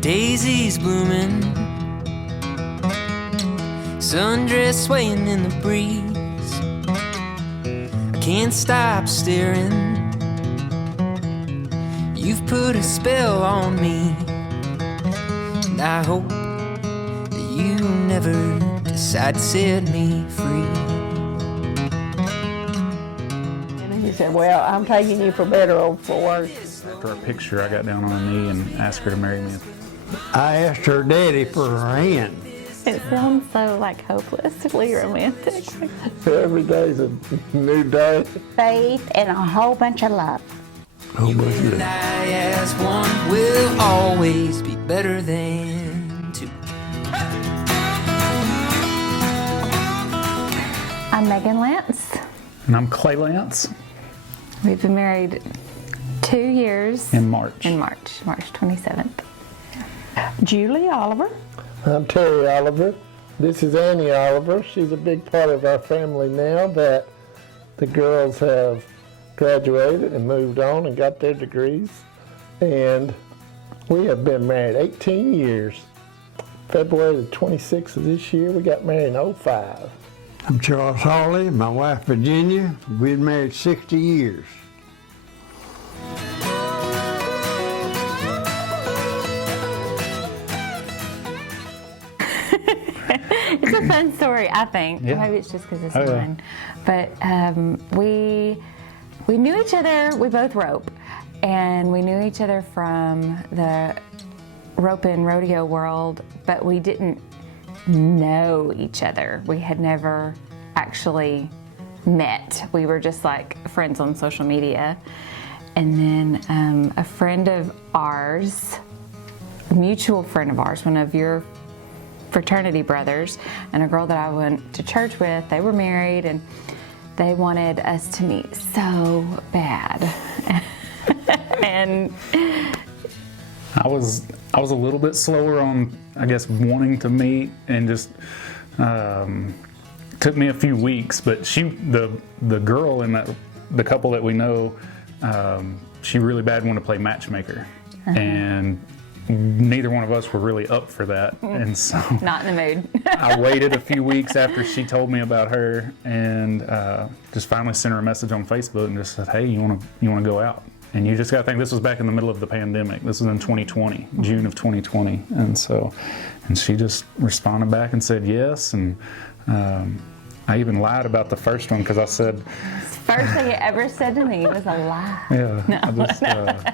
daisies blooming, sundress swaying in the breeze. I can't stop staring. You've put a spell on me, and I hope that you never decide to set me free. And he said, well, I'm taking you for better or for worse. After our picture, I got down on a knee and asked her to marry me. I asked her daddy for her hand. It sounds so like hopelessly romantic. Every day's a new day. Faith and a whole bunch of love. Oh, my You and I as one will always be better than two. I'm Megan Lance. And I'm Clay Lance. We've been married 2 years. In March. March 27th. Julie Oliver. I'm Terry Oliver. This is Annie Oliver. She's a big part of our family now that the girls have graduated and moved on and got their degrees. And we have been married 18 years. February the 26th of this year, we got married in 05. I'm Charles Hawley, my wife Virginia. We've been married 60 years. It's a fun story, I think. Yeah. Maybe it's just because it's Oh, yeah. mine. But we knew each other. We both rope, and we knew each other from the rope and rodeo world. But we didn't know each other. We had never actually met. We were just like friends on social media. And then a friend of ours, a mutual friend of ours, one of your fraternity brothers, and a girl that I went to church with, they were married and they wanted us to meet so bad. And I was a little bit slower on, I guess, wanting to meet, and just took me a few weeks. But the girl in the couple that we know, she really bad wanted to play matchmaker, and neither one of us were really up for that, and so not in the mood. I waited a few weeks after she told me about her, and just finally sent her a message on Facebook and just said, "Hey, you want to go out?" And you just got to think, this was back in the middle of the pandemic. This was in 2020, June of 2020, and she just responded back and said yes, and I even lied about the first one because I said, First thing he ever said to me was a lie. yeah, No, I just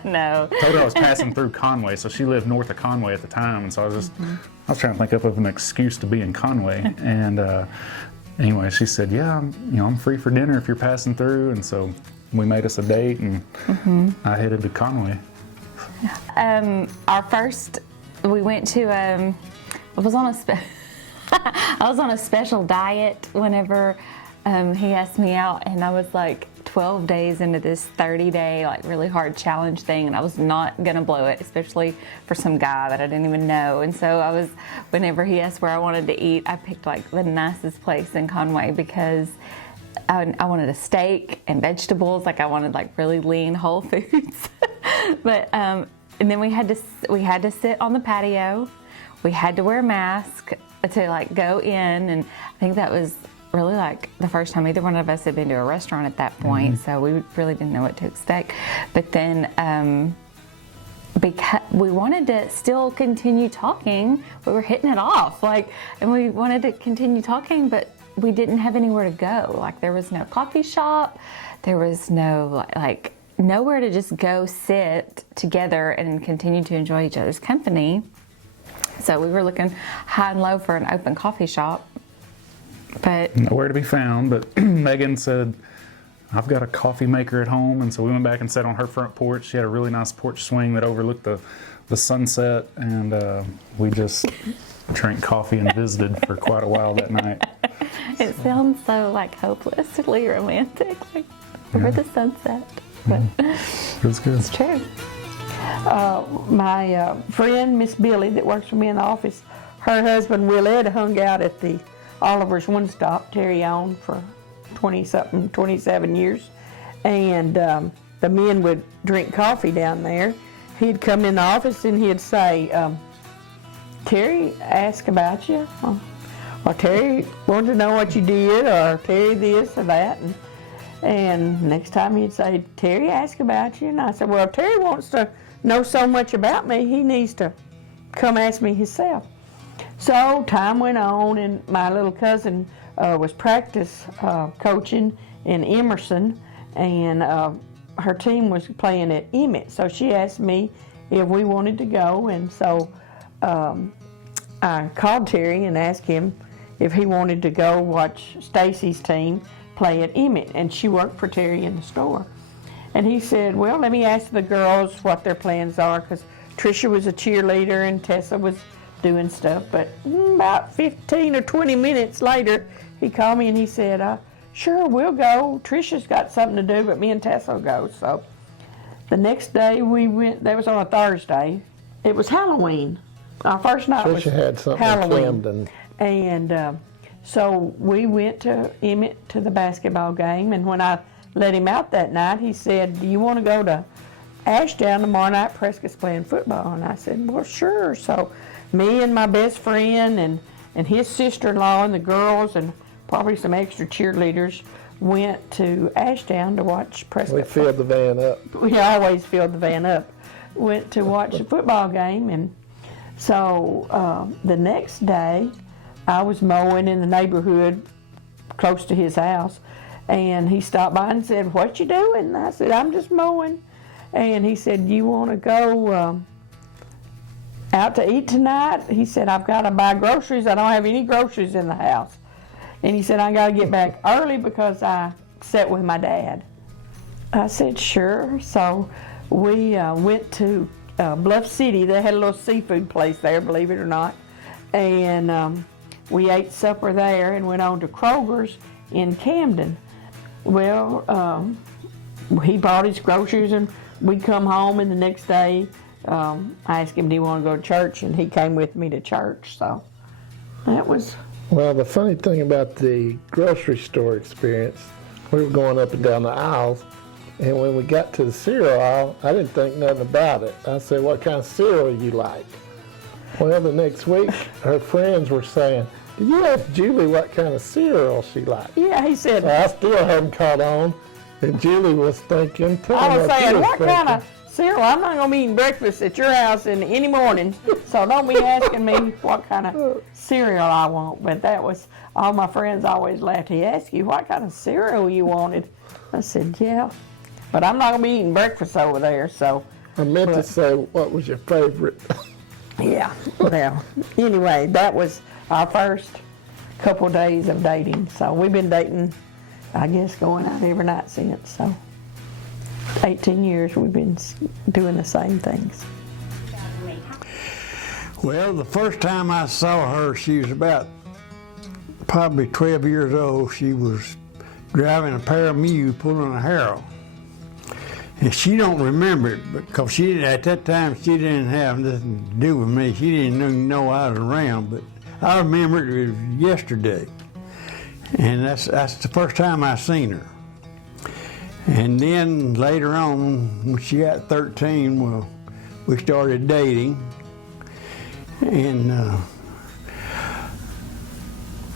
no. told her I was passing through Conway, so she lived north of Conway at the time, and so I was trying to think up of an excuse to be in Conway, and anyway, she said, yeah, I'm free for dinner if you're passing through, and so we made us a date, and I headed to Conway. Our first, we went to, I was on a special diet whenever he asked me out, and I was like 12 days into this 30-day like really hard challenge thing, and I was not gonna blow it, especially for some guy that I didn't even know. And so whenever he asked where I wanted to eat, I picked like the nicest place in Conway because I wanted a steak and vegetables, like I wanted like really lean whole foods. But and then we had to sit on the patio. We had to wear a mask to like go in, and I think that was really like the first time either one of us had been to a restaurant at that point, so we really didn't know what to expect. But then because we wanted to still continue talking, we were hitting it off, and we wanted to continue talking, but we didn't have anywhere to go. Like there was no coffee shop, there was no like nowhere to just go sit together and continue to enjoy each other's company. So we were looking high and low for an open coffee shop, but Nowhere to be found, but Megan said, I've got a coffee maker at home, and so we went back and sat on her front porch. She had a really nice porch swing that overlooked the sunset, and we just drank coffee and visited for quite a while that night. it sounds so like hopelessly romantic, like over the sunset. But It was good. it's true. My friend, Miss Billy, that works for me in the office, her husband Willard hung out at the Oliver's One Stop, Terry owned for 27 years. And the men would drink coffee down there. He'd come in the office and he'd say, Terry asked about you. Or Terry wanted to know what you did, or Terry this or that. And next time he'd say, Terry asked about you. And I said, well, Terry wants to know so much about me, he needs to come ask me himself. So time went on, and my little cousin was practice coaching in Emerson, and her team was playing at Emmett. So she asked me if we wanted to go, and so I called Terry and asked him if he wanted to go watch Stacy's team play at Emmett, and she worked for Terry in the store. And he said, well, let me ask the girls what their plans are, because Tricia was a cheerleader and Tessa was doing stuff. But about 15 or 20 minutes later, he called me and he said, sure, we'll go. Tricia's got something to do, but me and Tessa will go. So the next day we went, that was on a Thursday. It was Halloween. Our first night was Tricia had something Halloween. planned. And so we went to Emmett to the basketball game, and when I let him out that night, he said, do you want to go to Ashdown tomorrow night? Prescott's playing football. And I said, well, sure. So me and my best friend and his sister-in-law and the girls and probably some extra cheerleaders went to Ashdown to watch Prescott. We filled the van up. We always filled the van up. Went to watch the football game, and so the next day I was mowing in the neighborhood close to his house, and he stopped by and said, what you doing? And I said, I'm just mowing. And he said, you want to go out to eat tonight? He said, I've got to buy groceries. I don't have any groceries in the house. And he said, I got to get back early because I sat with my dad. I said, sure. So we went to Bluff City. They had a little seafood place there, believe it or not. And we ate supper there and went on to Kroger's in Camden. Well, he bought his groceries, and we'd come home, and the next day I asked him, do you want to go to church? And he came with me to church. So that was... Well, the funny thing about the grocery store experience, we were going up and down the aisles, and when we got to the cereal aisle, I didn't think nothing about it. I said, what kind of cereal you like? Well, the next week, her friends were saying, did you ask Julie what kind of cereal she liked? Yeah, he said... So I still hadn't caught on, and Julie was thinking, I was saying, what kind of cereal? I'm not going to be eating breakfast at your house in any morning, so don't be asking me what kind of cereal I want. But that was, all my friends always laughed. He asked you what kind of cereal you wanted. I said, yeah, but I'm not going to be eating breakfast over there, so. I meant to say, what was your favorite? Yeah, well, anyway, that was our first couple days of dating. So we've been dating, I guess, going out every night since. So 18 years we've been doing the same things. Well, the first time I saw her, she was about probably 12 years old. She was driving a pair of mules pulling a harrow. And she don't remember it because she, at that time, she didn't have nothing to do with me. She didn't even know I was around, but I remember it was yesterday. And that's the first time I seen her. And then later on, when she got 13, well, we started dating. And,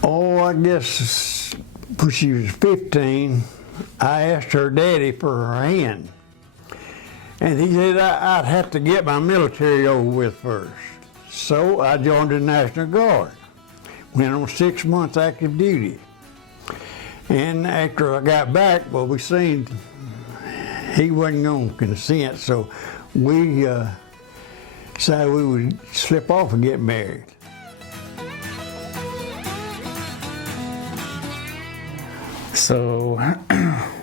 I guess when she was 15, I asked her daddy for her hand. And he said I'd have to get my military over with first. So I joined the National Guard. Went on 6 months active duty. And after I got back, well, we seen he wasn't going to consent, so we decided we would slip off and get married. So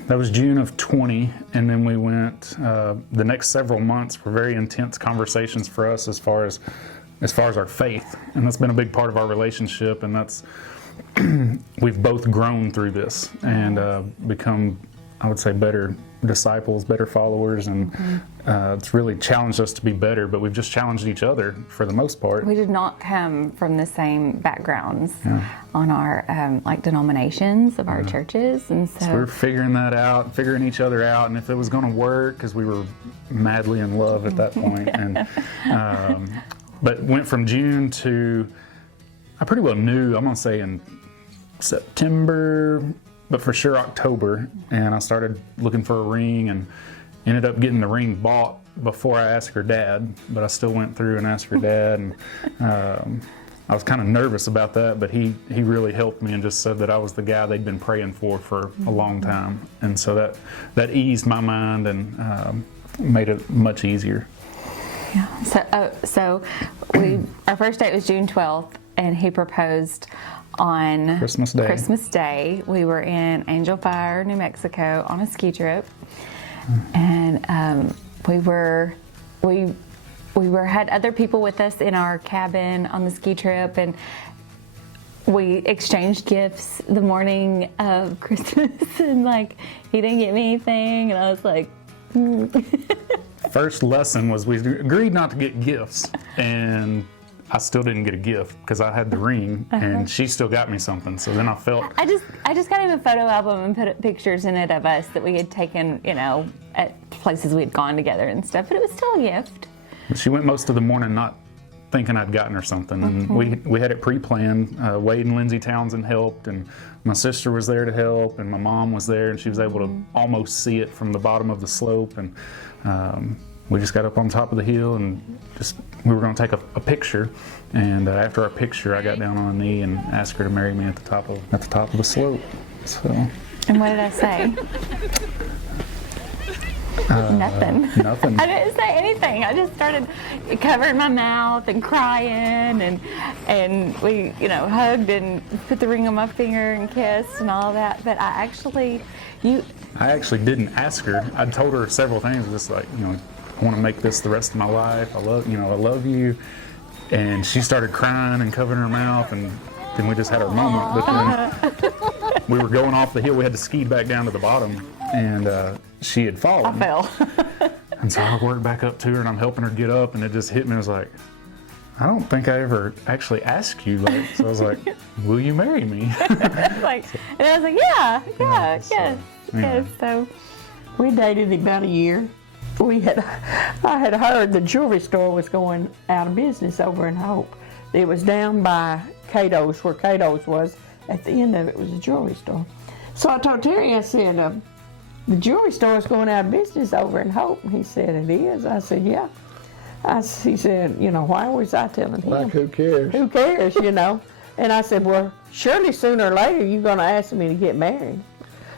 that was June of 20, and then we went, the next several months were very intense conversations for us as far as our faith, and that's been a big part of our relationship, and that's, we've both grown through this and become, I would say, better disciples, better followers, and it's really challenged us to be better, but we've just challenged each other for the most part. We did not come from the same backgrounds on our like denominations of our churches, and So we're figuring that out, figuring each other out, and if it was going to work, because we were madly in love at that point, and but went from June to, I pretty well knew, I'm gonna say in September, but for sure October, and I started looking for a ring and ended up getting the ring bought before I asked her dad, but I still went through and asked her dad, and I was kind of nervous about that, but he really helped me and just said that I was the guy they'd been praying for a long time, and so that eased my mind and made it much easier. Yeah. So our first date was June 12th, and he proposed on Christmas Day. Christmas Day. We were in Angel Fire, New Mexico, on a ski trip, and we had other people with us in our cabin on the ski trip, and we exchanged gifts the morning of Christmas, and like he didn't get me anything, and I was like. First lesson was we agreed not to get gifts, and I still didn't get a gift because I had the ring, and she still got me something. So then I felt I just got him a photo album and put pictures in it of us that we had taken, at places we had gone together and stuff. But it was still a gift. she went most of the morning not thinking I'd gotten her something, and we had it pre-planned. Wade and Lindsay Townsend helped, and my sister was there to help, and my mom was there, and she was able to almost see it from the bottom of the slope, and we just got up on top of the hill and we were going to take a picture, and after our picture I got down on a knee and asked her to marry me at the top of the slope. So. And what did I say? Nothing. Nothing. I didn't say anything. I just started covering my mouth and crying, and we, hugged and put the ring on my finger and kissed and all that. But I actually didn't ask her. I told her several things, just like, I want to make this the rest of my life. I love you. And she started crying and covering her mouth, and then we just had our moment. But then we were going off the hill. We had to ski back down to the bottom, and she had fallen. I fell. And so I worked back up to her, and I'm helping her get up, and it just hit me. I was like, I don't think I ever actually asked you. So I was like, will you marry me? And I was like, yes. So we dated about a year. I had heard the jewelry store was going out of business over in Hope. It was down by Cato's, where Cato's was. At the end of it was a jewelry store. So I told Terry, I said, the jewelry store is going out of business over in Hope. And he said, it is. I said, yeah. He said, why was I telling him? Like, who cares? Who cares, And I said, well, surely sooner or later you're going to ask me to get married.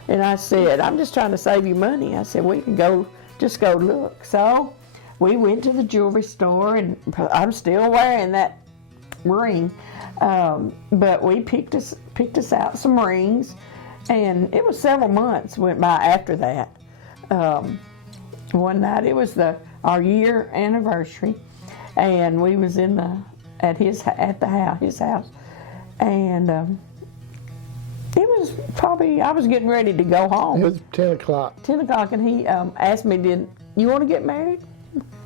And I said, I'm just trying to save you money. I said, we can just go look. So we went to the jewelry store, and I'm still wearing that ring. But we picked us out some rings, and it was several months went by after that. One night, it was our year anniversary, and we was at his house, and it was probably, I was getting ready to go home. It was 10 o'clock. 10 o'clock, and he asked me, did you want to get married?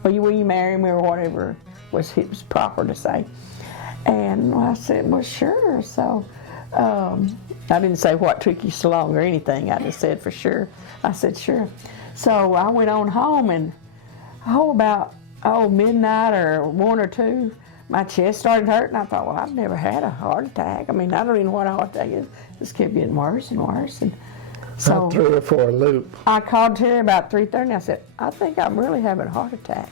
Or will you marry me, or whatever was proper to say. And I said, well, sure. So I didn't say what took you so long or anything. I just said for sure. I said, sure. So I went on home, and about midnight or 1 or 2, my chest started hurting. I thought, well, I've never had a heart attack. I mean, I don't even know what a heart attack is. It just kept getting worse and worse. And so I threw her for a loop. I called Terry about 3:30, and I said, I think I'm really having a heart attack.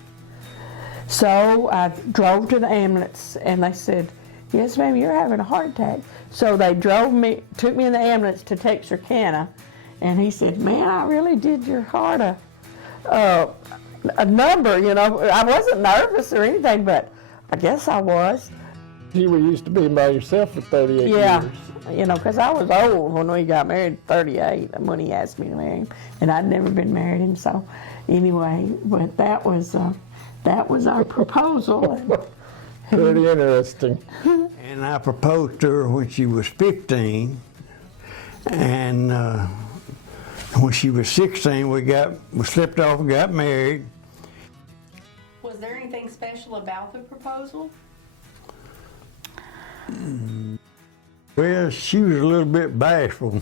So I drove to the ambulance, and they said, yes, ma'am, you're having a heart attack. So they took me in the ambulance to Texarkana, and he said, man, I really did your heart a number, I wasn't nervous or anything, but I guess I was. You were used to being by yourself for 38 years. Because I was old when we got married, 38, when he asked me to marry him, and I'd never been married him. So anyway, but that was our proposal. Pretty interesting. And I proposed to her when she was 15, and when she was 16, we slipped off and got married. Was there anything special about the proposal? Well, she was a little bit bashful,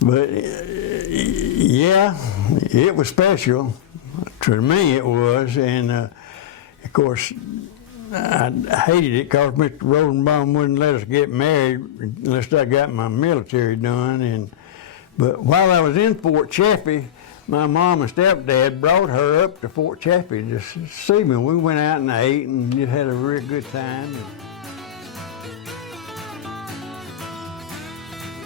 but yeah, it was special. To me, it was, and Of course, I hated it because Mr. Rosenbaum wouldn't let us get married unless I got my military done. But while I was in Fort Chaffee, my mom and stepdad brought her up to Fort Chaffee to see me. We went out and ate and just had a real good time.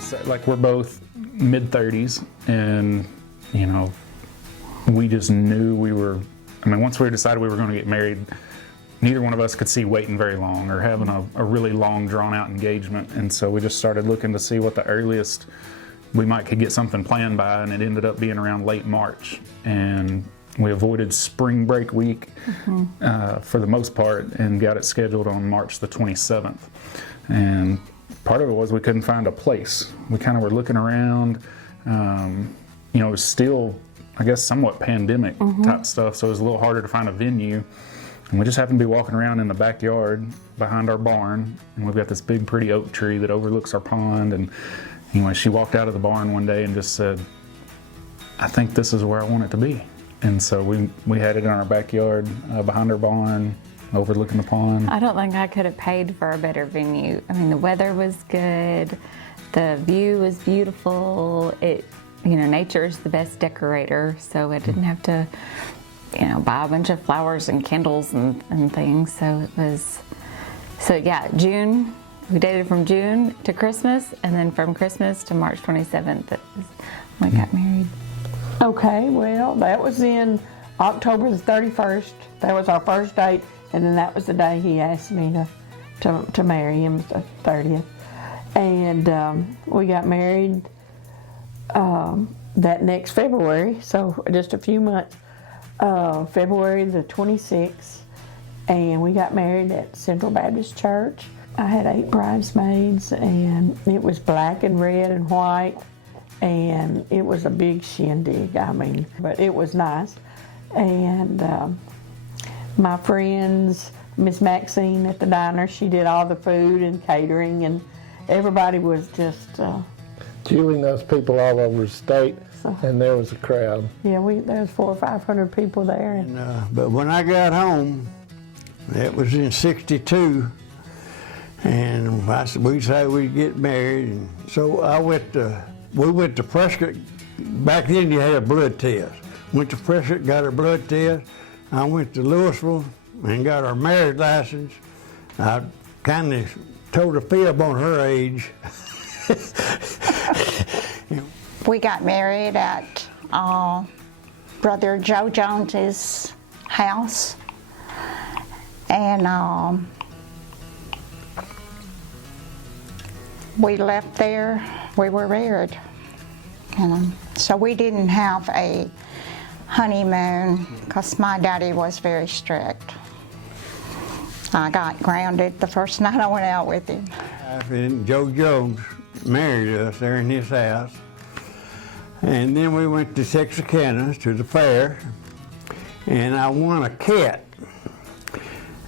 So, like, we're both mid-30s, and you know, we just knew we were. I mean, once we decided we were going to get married, neither one of us could see waiting very long or having a really long, drawn-out engagement, and so we just started looking to see what the earliest we could get something planned by, and it ended up being around late March, and we avoided spring break week for the most part and got it scheduled on March the 27th. And part of it was we couldn't find a place. We kind of were looking around. You know, it was still, I guess, somewhat pandemic type stuff, so it was a little harder to find a venue. And we just happened to be walking around in the backyard behind our barn, and we've got this big pretty oak tree that overlooks our pond. And anyway, she walked out of the barn one day and just said, "I think this is where I want it to be." And so we had it in our backyard behind our barn, overlooking the pond. I don't think I could have paid for a better venue. I mean, the weather was good, the view was beautiful. You know, nature is the best decorator, so I didn't have to, you know, buy a bunch of flowers and candles and things. So yeah, June. We dated from June to Christmas, and then from Christmas to March 27th, we got married. Okay, well, that was in October the 31st. That was our first date, and then that was the day he asked me to marry him, the 30th. And we got married that next February, so just a few months, February the 26th, and we got married at Central Baptist Church. I had 8 bridesmaids, and it was black and red and white, and it was a big shindig, I mean, but it was nice. And my friends, Miss Maxine at the diner, she did all the food and catering, and everybody was just... Julie knows people all over the state, and there was a crowd. Yeah, there was 400 or 500 people there. And, but when I got home, it was in '62, and we decided we'd get married. And so we went to Prescott. Back then you had a blood test. Went to Prescott, got our blood test. I went to Louisville and got our marriage license. I kind of told a fib on her age. We got married at Brother Joe Jones's house, and we left there. We were married, and so we didn't have a honeymoon because my daddy was very strict. I got grounded the first night I went out with him. And Joe Jones married us there in his house. And then we went to Texarkana to the fair, and I won a cat.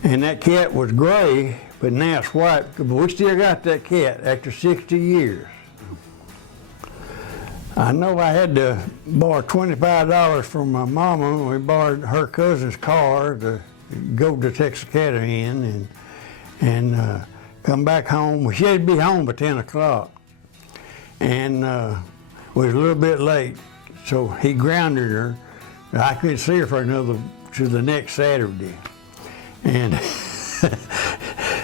And that cat was gray, but now it's white. But we still got that cat after 60 years. I know I had to borrow $25 from my mama. We borrowed her cousin's car to go to Texarkana in and come back home. She had to be home by 10 o'clock. And was a little bit late, so he grounded her. I couldn't see her for to the next Saturday. And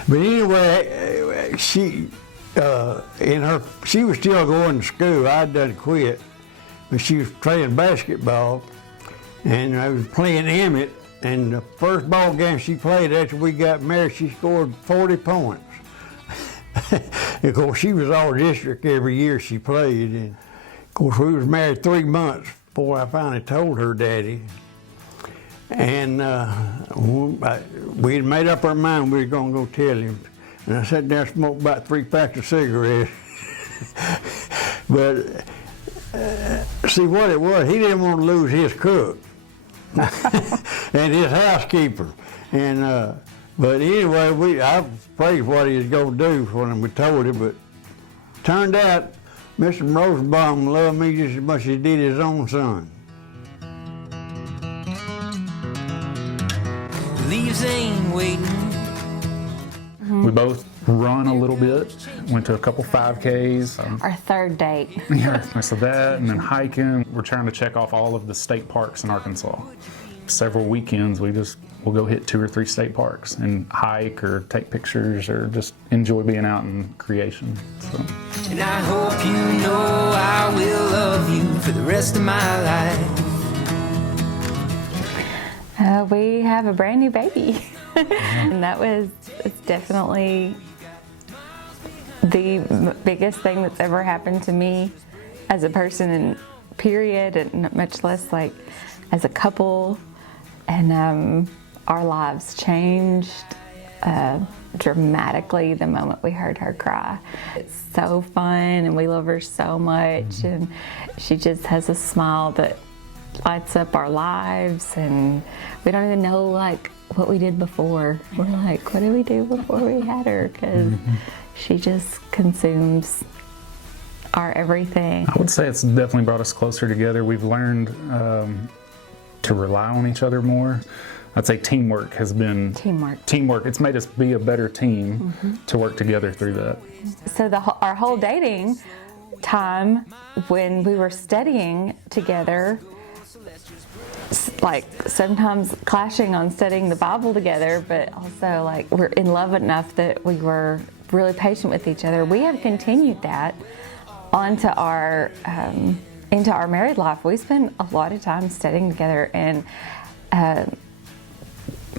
but anyway, she was still going to school. I'd done quit, but she was playing basketball, and I was playing Emmett. And the first ball game she played after we got married, she scored 40 points. Of course, she was all district every year she played. And of course, we was married 3 months before I finally told her daddy. And we had made up our mind we were going to go tell him. And I sat down and smoked about 3 packs of cigarettes. But see what it was, he didn't want to lose his cook and his housekeeper. And but anyway, I prayed what he was going to do when we told him. But turned out, Mr. Rosenbaum loved me just as much as he did his own son. leaves ain't waiting. We both run a little bit, went to a couple 5Ks. Our third date. Yeah, so that, and then hiking. We're trying to check off all of the state parks in Arkansas. Several weekends, we'll go hit 2 or 3 state parks and hike or take pictures or just enjoy being out in creation. So. And I hope you know I will love you for the rest of my life. We have a brand new baby. And it's definitely the biggest thing that's ever happened to me as a person, and period, and much less like as a couple. And our lives changed dramatically the moment we heard her cry. It's so fun, and we love her so much, and she just has a smile that lights up our lives, and we don't even know like what we did before. We're like, what did we do before we had her? Because she just consumes our everything. I would say it's definitely brought us closer together. We've learned to rely on each other more. I'd say teamwork has been... Teamwork. It's made us be a better team to work together through that. So our whole dating time, when we were studying together, like sometimes clashing on studying the Bible together, but also like we're in love enough that we were really patient with each other. We have continued that onto our into our married life. We spend a lot of time studying together and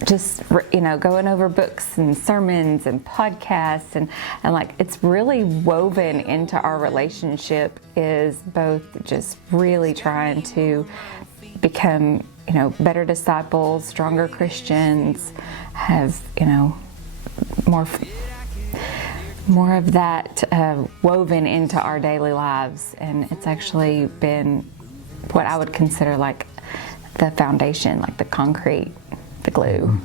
just going over books and sermons and podcasts, and like it's really woven into our relationship, is both just really trying to become better disciples, stronger Christians, have more of that woven into our daily lives. And it's actually been what I would consider like the foundation, like the concrete, the glue.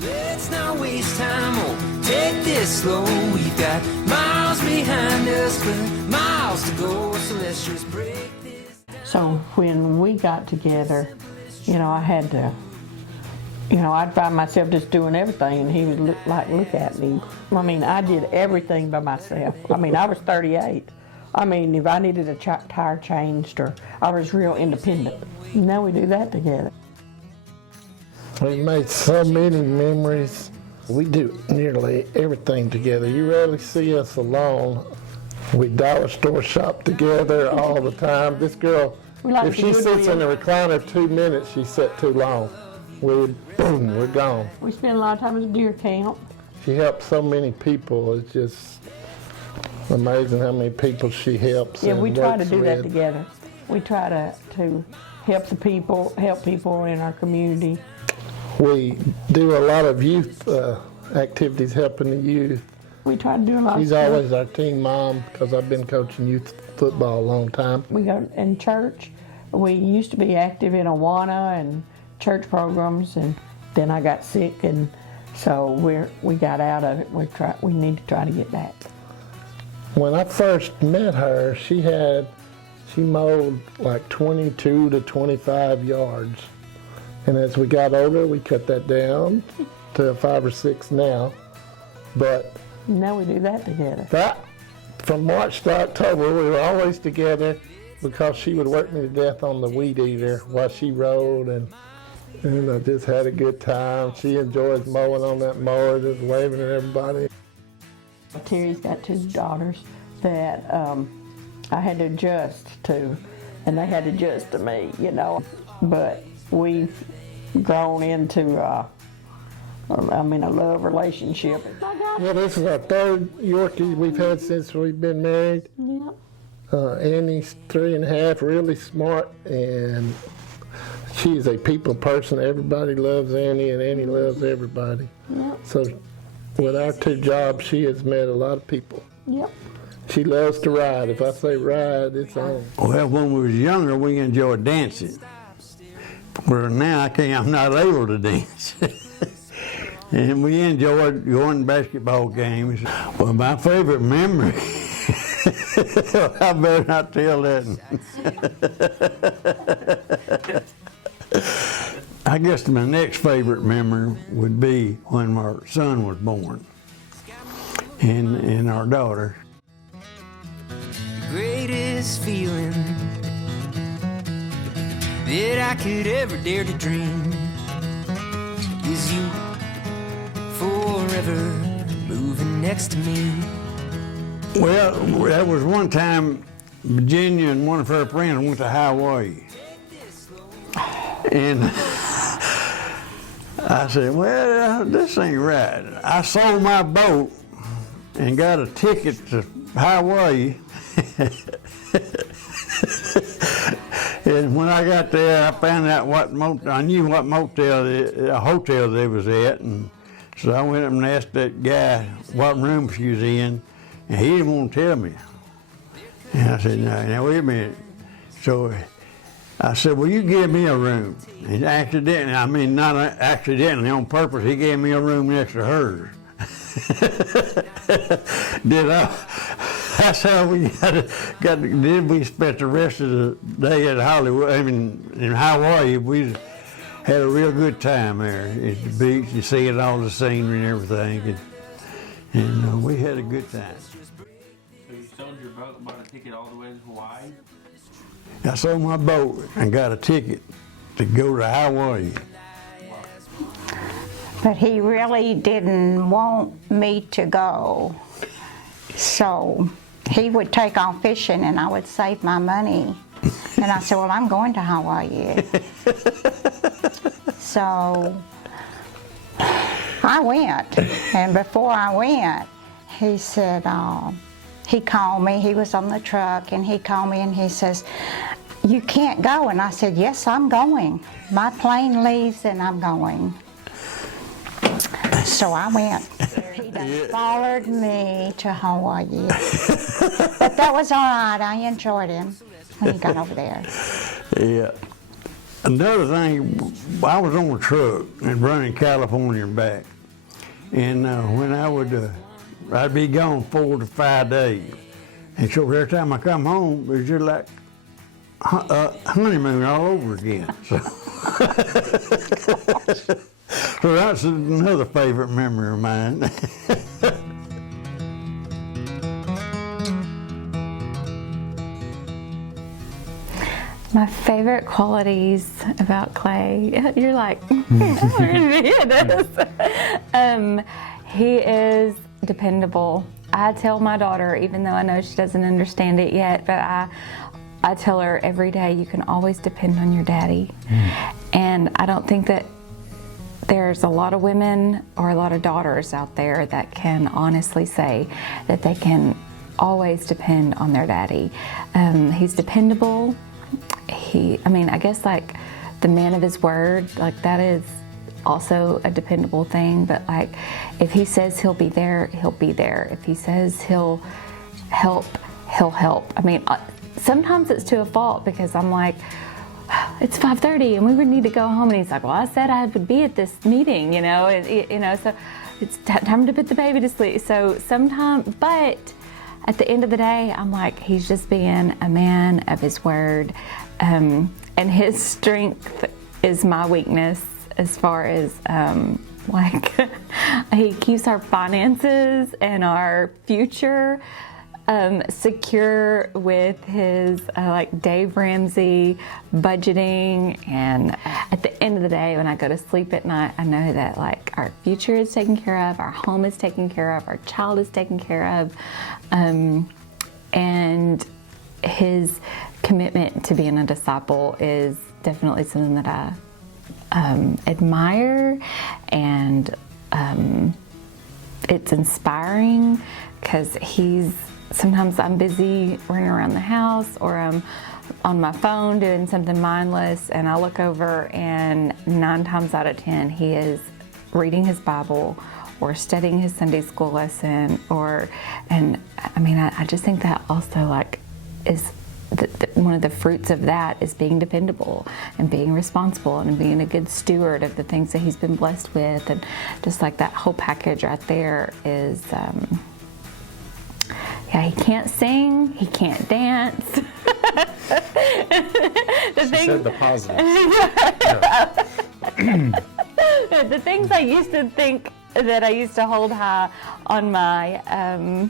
Let's not waste time, or take this slow. We've got miles behind us, but miles to go, so let's just break this. So when we got together, I had to, I'd find myself just doing everything, and he would look at me. I mean, I did everything by myself. I mean, I was 38. I mean, if I needed a tire changed, or I was real independent. Now we do that together. We've made so many memories. We do nearly everything together. You rarely see us alone. We dollar store shop together all the time. This girl, if she sits in the recliner 2 minutes, she sat too long. We're gone. We spend a lot of time at the deer camp. She helps so many people. It's just amazing how many people she helps. Yeah, and we try to works do that with. together. We try to help people in our community. We do a lot of youth activities, helping the youth. We try to do a lot She's of stuff. always our team mom, because I've been coaching youth football a long time. We go in church. We used to be active in Awana and church programs, and then I got sick, and so we got out of it. We need to try to get back. When I first met her, she mowed like 22 to 25 yards. And as we got older, we cut that down to 5 or 6 now. But Now we do that together. from March to October, we were always together, because she would work me to death on the weed eater while she rode, and I just had a good time. She enjoys mowing on that mower, just waving at everybody. Terry's got 2 daughters that I had to adjust to, and they had to adjust to me, But we've grown into a love relationship. Well, this is our 3rd Yorkie we've had since we've been married. Yep. Annie's 3.5, really smart, and she's a people person. Everybody loves Annie, and Annie loves everybody. Yep. So with our 2 jobs, she has met a lot of people. Yep. She loves to ride. If I say ride, it's on. Well, when we was younger, we enjoyed dancing. Where now I'm not able to dance. And we enjoyed going to basketball games. Well, my favorite memory, I better not tell that. I guess my next favorite memory would be when our son was born and our daughter. The greatest feeling that I could ever dare to dream is you forever moving next to me. Well, that was one time Virginia and one of her friends went to Hawaii. And I said, well, this ain't right. I sold my boat and got a ticket to Hawaii. And when I got there, I found out I knew what hotel they was at, and so I went up and asked that guy what room she was in, and he didn't want to tell me. And I said, no, now wait a minute. So I said, well, you give me a room. And accidentally, I mean, not accidentally, on purpose, he gave me a room next to hers. That's how we then we spent the rest of the day at Hollywood. I mean, in Hawaii, we had a real good time there at the beach and seeing all the scenery and everything, and we had a good time. So you sold your boat and bought a ticket all the way to Hawaii? I sold my boat and got a ticket to go to Hawaii. But he really didn't want me to go. So he would take off fishing and I would save my money. And I said, well, I'm going to Hawaii. So I went. And before I went, he said, he called me. He was on the truck and he called me and he says, you can't go. And I said, yes, I'm going. My plane leaves and I'm going. So I went. He done followed me to Hawaii. But that was all right. I enjoyed him when he got over there. Yeah. Another thing, I was on a truck and running California and back. And when I'd be gone 4 to 5 days. And so every time I come home, it was just like honeymoon all over again. So that's another favorite memory of mine. My favorite qualities about Clay, you're like, he is dependable. I tell my daughter, even though I know she doesn't understand it yet, but I tell her every day, you can always depend on your daddy. And I don't think that there's a lot of women or a lot of daughters out there that can honestly say that they can always depend on their daddy. He's dependable. I guess like the man of his word, like that is also a dependable thing, but like if he says he'll be there, he'll be there. If he says he'll help, he'll help. I mean, sometimes it's to a fault because I'm like, it's 5:30 and we would need to go home, and he's like, well, I said I would be at this meeting, so it's time to put the baby to sleep. So sometimes, but at the end of the day, I'm like, he's just being a man of his word, and his strength is my weakness as far as he keeps our finances and our future secure with his Dave Ramsey budgeting. And at the end of the day, when I go to sleep at night, I know that like our future is taken care of, our home is taken care of, our child is taken care of, and his commitment to being a disciple is definitely something that I admire, and it's inspiring because sometimes I'm busy running around the house, or I'm on my phone doing something mindless, and I look over and 9 times out of 10 he is reading his Bible or studying his Sunday school lesson, I just think that also is one of the fruits of that is being dependable and being responsible and being a good steward of the things that he's been blessed with, and just like that whole package right there is he can't sing, he can't dance. She said the positive. The things I used to think that I used to hold high on my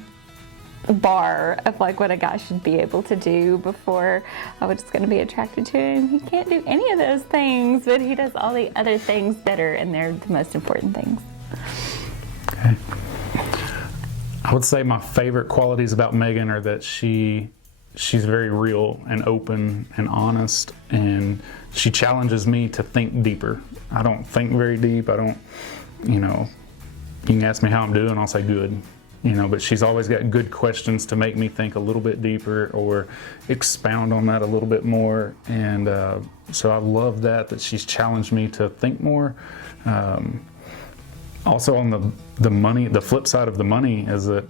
bar of like what a guy should be able to do before I was just going to be attracted to him. He can't do any of those things, but he does all the other things better, and they're the most important things. Okay. I would say my favorite qualities about Megan are that she's very real and open and honest, and she challenges me to think deeper. I don't think very deep. I don't, you can ask me how I'm doing, I'll say good. But she's always got good questions to make me think a little bit deeper or expound on that a little bit more. And so I love that she's challenged me to think more. Also on the money, the flip side of the money is that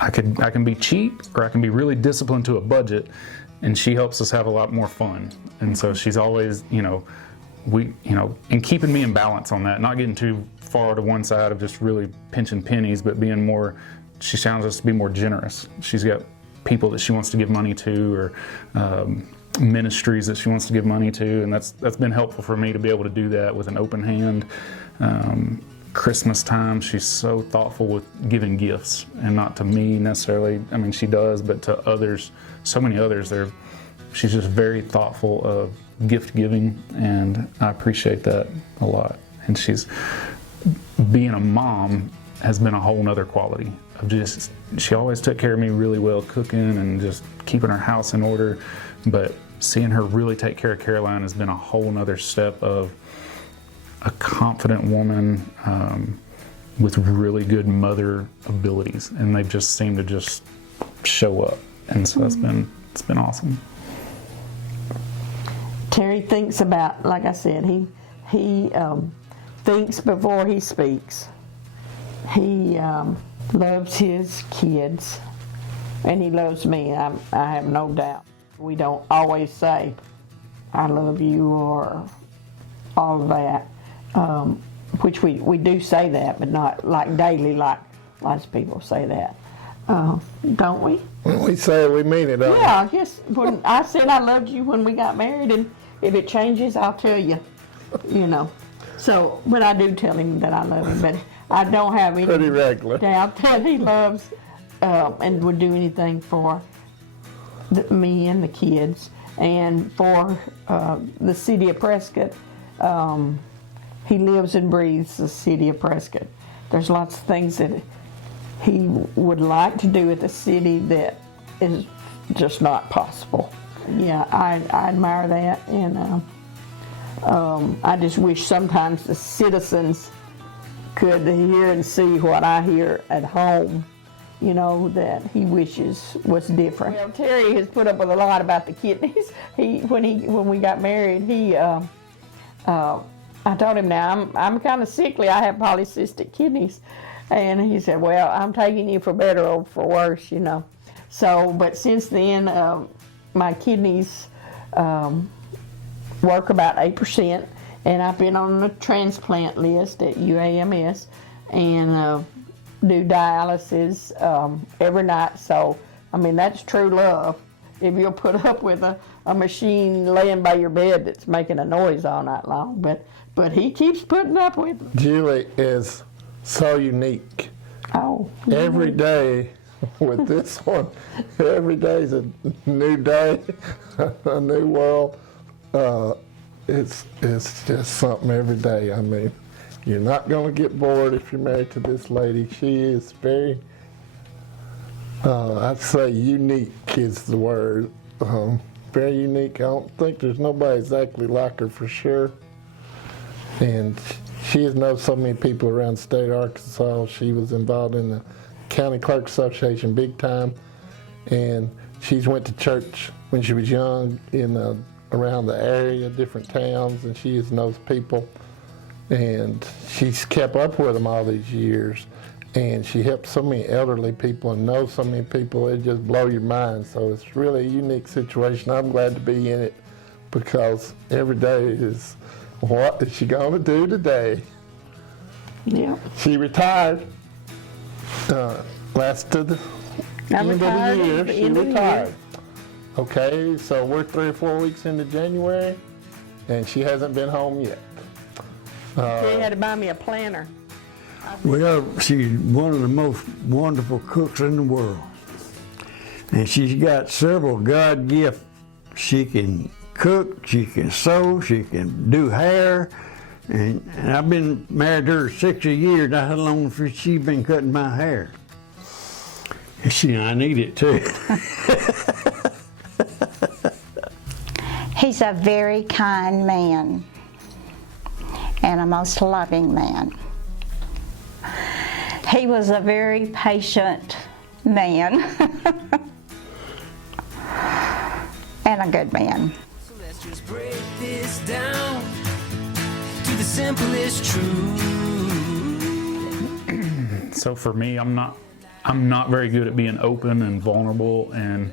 I can be cheap or I can be really disciplined to a budget, and she helps us have a lot more fun. And so she's always, and keeping me in balance on that, not getting too far to one side of just really pinching pennies, but being more, she challenges us to be more generous. She's got people that she wants to give money to, or ministries that she wants to give money to, and that's been helpful for me to be able to do that with an open hand. Christmas time, she's so thoughtful with giving gifts, and not to me necessarily. I mean, she does, but to others, so many others. She's just very thoughtful of gift giving, and I appreciate that a lot. And being a mom has been a whole nother quality of she always took care of me really well, cooking and just keeping our house in order. But seeing her really take care of Caroline has been a whole nother step of a confident woman with really good mother abilities, and they've just seemed to just show up. And so it's been awesome. Terry thinks about, like I said, he thinks before he speaks. He loves his kids, and he loves me. I have no doubt. We don't always say, I love you, or all of that, which we do say that, but not like daily, like lots of people say that. Don't we? When we say it, we mean it, don't we? Yeah, I guess when I said I loved you when we got married, and if it changes, I'll tell you, So, but I do tell him that I love him, but I don't have any Pretty regular. doubt that he loves and would do anything for me and the kids, and for the city of Prescott. He lives and breathes the city of Prescott. There's lots of things that he would like to do at the city that is just not possible. Yeah, I admire that, and I just wish sometimes the citizens could hear and see what I hear at home, that he wishes was different. Well, Terry has put up with a lot about the kidneys. When we got married, I told him, now I'm kind of sickly. I have polycystic kidneys. And he said, well, I'm taking you for better or for worse, So, but since then, my kidneys work about 8%, and I've been on the transplant list at UAMS, and do dialysis every night. So, I mean, that's true love. If you'll put up with a machine laying by your bed that's making a noise all night long, but he keeps putting up with it. Julie is so unique. Oh. Every day with this one, every day is a new day, a new world. It's just something every day. I mean, you're not going to get bored if you're married to this lady. She is very, I'd say unique is the word. Very unique. I don't think there's nobody exactly like her for sure. And she has known so many people around the state of Arkansas. She was involved in the County Clerk Association big time. And she's went to church when she was young around the area, different towns, and she just knows people. And she's kept up with them all these years. And she helps so many elderly people and knows so many people, it just blows your mind. So it's really a unique situation. I'm glad to be in it, because every day is, what is she going to do today? Yeah. She retired last of the end of the year. She retired. Okay, so we're 3 or 4 weeks into January, and she hasn't been home yet. Terry had to buy me a planner. Well, she's one of the most wonderful cooks in the world. And she's got several God gifts. She can cook, she can sew, she can do hair. And I've been married to her 60 years. That's how long she's been cutting my hair. And I need it too. He's a very kind man and a most loving man. He was a very patient man and a good man. So let's just break this down to the simplest truth. So for me, I'm not very good at being open and vulnerable, and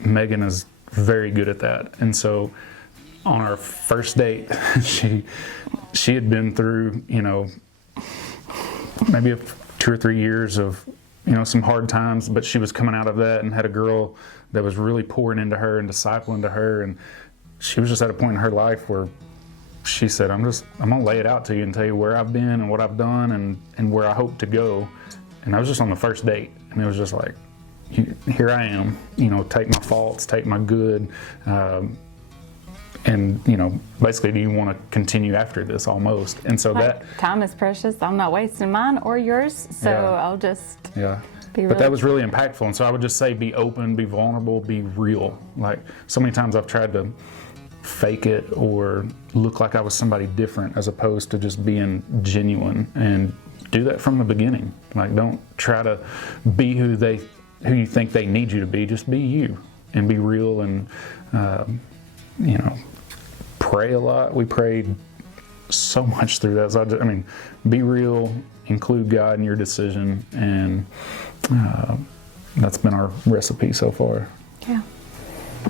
Megan is very good at that. And so on our first date, she had been through, maybe 2 or 3 years of, some hard times, but she was coming out of that and had a girl that was really pouring into her and discipling to her. And she was just at a point in her life where she said, I'm gonna lay it out to you and tell you where I've been and what I've done and where I hope to go. And I was just on the first date, and it was just like, here I am, take my faults, take my good, and basically, do you want to continue after this almost? And so that time is precious. I'm not wasting mine or yours, so Yeah. I'll just yeah. be But that really- was really impactful, and so I would just say, be open, be vulnerable, be real. Like so many times I've tried to fake it or look like I was somebody different as opposed to just being genuine, and do that from the beginning. Like don't try to be who you think they need you to be. Just be you and be real, and pray a lot. We prayed so much through that. So be real, include God in your decision, and that's been our recipe so far. Yeah.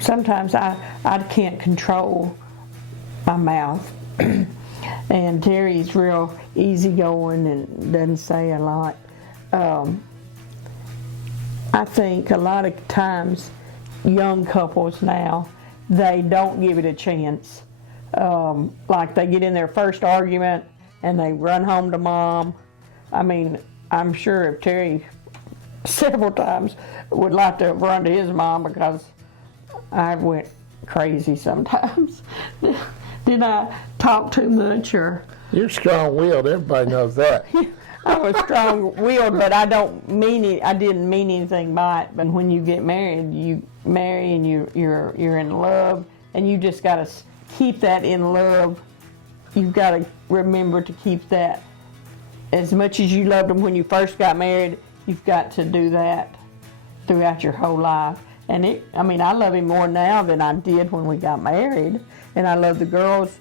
Sometimes I can't control my mouth. And Terry's real easygoing and doesn't say a lot. I think a lot of times young couples now, they don't give it a chance. Like they get in their first argument and they run home to mom. I'm sure if Terry several times would like to run to his mom because I went crazy sometimes. Did I talk too much or? You're strong-willed. Everybody knows that. I was strong-willed, but I don't mean it. I didn't mean anything by it. But when you get married, you marry and you're in love, and you just got to keep that in love. You've got to remember to keep that as much as you loved them when you first got married. You've got to do that throughout your whole life. And I love him more now than I did when we got married, and I love the girls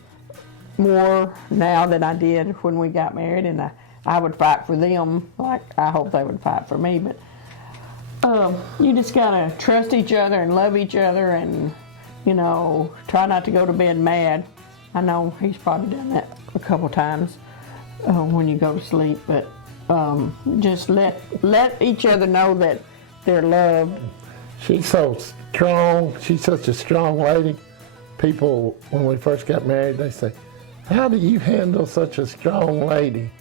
more now than I did when we got married, and I would fight for them like I hope they would fight for me. But you just gotta trust each other and love each other, and try not to go to bed mad. I know he's probably done that a couple times when you go to sleep, but just let each other know that they're loved. She's so strong. She's such a strong lady. People, when we first got married, they say, how do you handle such a strong lady?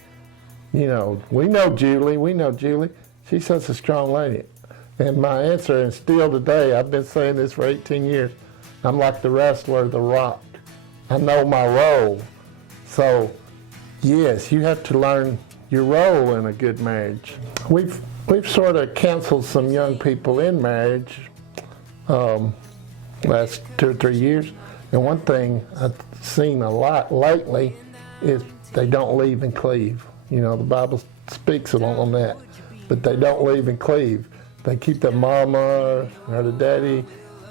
We know Julie. She's such a strong lady. And my answer, and still today, I've been saying this for 18 years, I'm like the wrestler, The Rock. I know my role. So, yes, you have to learn your role in a good marriage. We've sort of counseled some young people in marriage last 2 or 3 years. And one thing I've seen a lot lately is they don't leave and cleave. The Bible speaks on that. But they don't leave and cleave. They keep the mama or the daddy,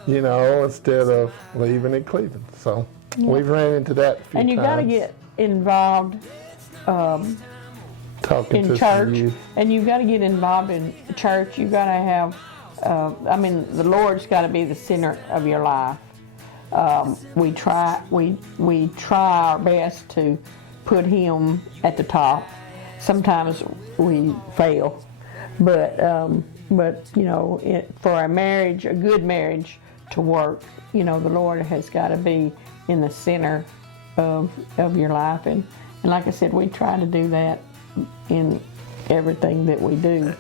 instead of leaving and cleaving. So we've ran into that a few times. And you got to get involved Talking in to church, some youth. and you've got to get involved in church. You've got to have, the Lord's got to be the center of your life. We try our best to put Him at the top. Sometimes we fail, but for a marriage, a good marriage to work, the Lord has got to be in the center of your life. And like I said, we try to do that in everything that we do.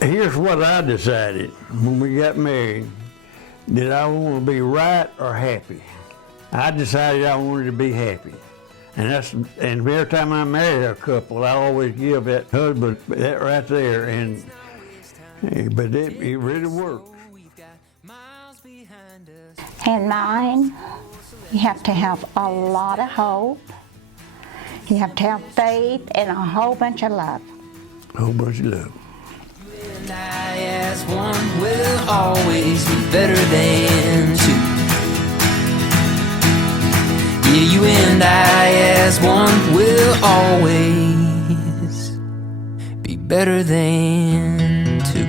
Here's what I decided when we got married, that I want to be right or happy. I decided I wanted to be happy. And every time I marry a couple, I always give that husband that right there, but it really works. And mine, you have to have a lot of hope. You have to have faith and a whole bunch of love. A whole bunch of love. You and I as one will always be better than two. Yeah, you and I as one will always be better than two.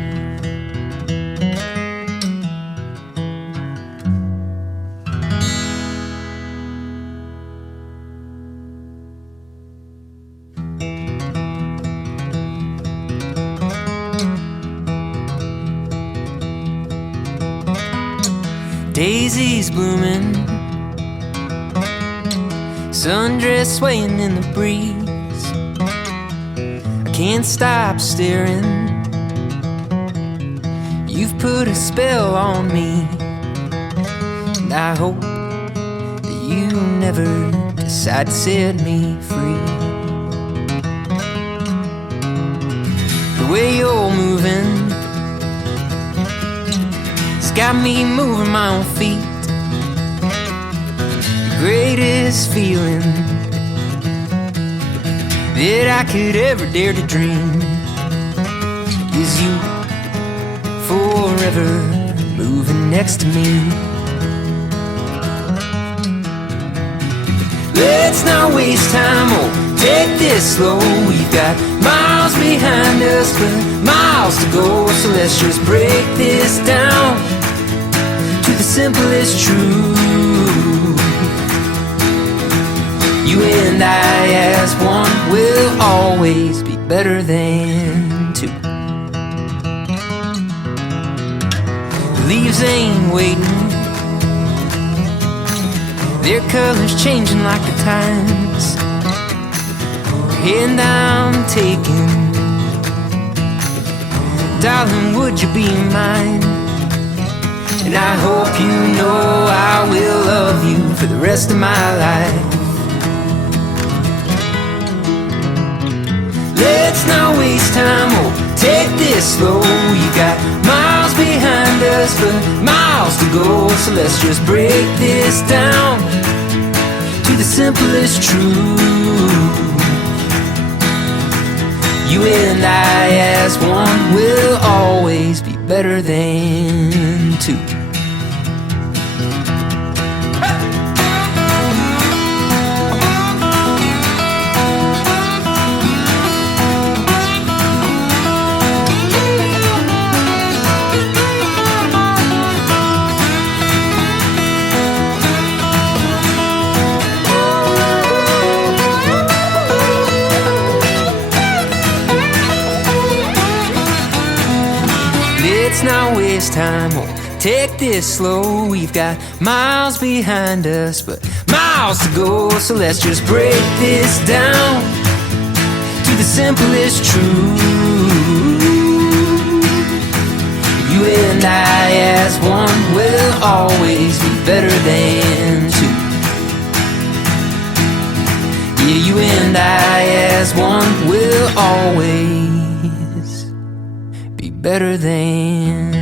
Daisies blooming, sundress swaying in the breeze. I can't stop staring. You've put a spell on me, and I hope that you never decide to set me free. The way you're moving, it's got me moving my own feet. The greatest feeling that I could ever dare to dream is you forever moving next to me. Let's not waste time, oh, take this slow. We've got miles behind us, but miles to go. So let's just break this down to the simplest truth. You and I as one will always be better than two. The leaves ain't waiting, their colors changing like the times. And I'm taking, darling, would you be mine? And I hope you know I will love you for the rest of my life. Let's not waste time, oh, take this slow. You got miles behind us, but miles to go. So let's just break this down to the simplest truth. You and I as one will always be better than two. Let's not waste time, oh, take this slow. We've got miles behind us, but miles to go. So let's just break this down to the simplest truth. You and I as one will always be better than two. Yeah, you and I as one will always be better than